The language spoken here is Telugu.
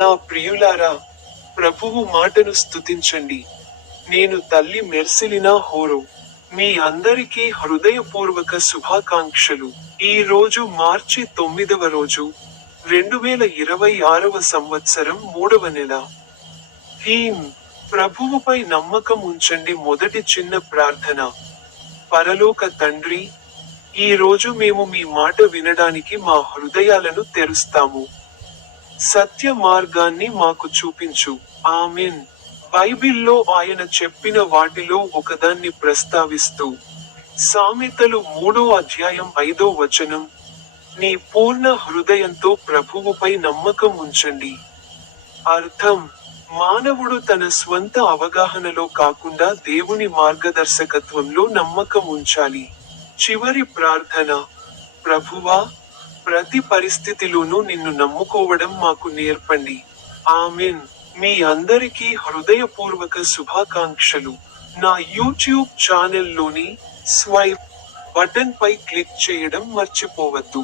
నా ప్రియులారా, ప్రభువు మాటను స్తుతించండి. నేను తల్లి మెర్సిలినా హోరో. మీ అందరికీ హృదయపూర్వక శుభాకాంక్షలు. ఈ రోజు మార్చి 9వ రోజు, 2026వ సంవత్సరం 3వ నెల. థీమ్: ప్రభువుపై నమ్మకం ఉంచండి. మొదటి చిన్న ప్రార్థన. పరలోక తండ్రి, ఈ రోజు మేము మీ మాట వినడానికి మా హృదయాలను తెరుస్తాము. సత్య మార్గాన్ని మాకు చూపించు. ఆమెన్. బైబిల్లో ఆయన చెప్పిన వాటిలో ఒకదాన్ని ప్రస్తావిస్తూ, సామెతలు 3వ అధ్యాయం 5వ వచనం, నీ పూర్ణ హృదయంతో ప్రభువుపై నమ్మకం ఉంచండి. అర్థం: మానవుడు తన స్వంత అవగాహనలో కాకుండా దేవుని మార్గదర్శకత్వంలో నమ్మకం ఉంచాలి. చివరి ప్రార్థన. ప్రభువా, ప్రతి పరిస్థితిలోనూ నిన్ను నమ్ముకోవడం మాకు నేర్పండి. ఆమెన్. మీ అందరికీ హృదయపూర్వక శుభాకాంక్షలు. నా యూట్యూబ్ ఛానెల్లోని స్వైప్ బటన్ పై క్లిక్ చేయడం మర్చిపోవద్దు.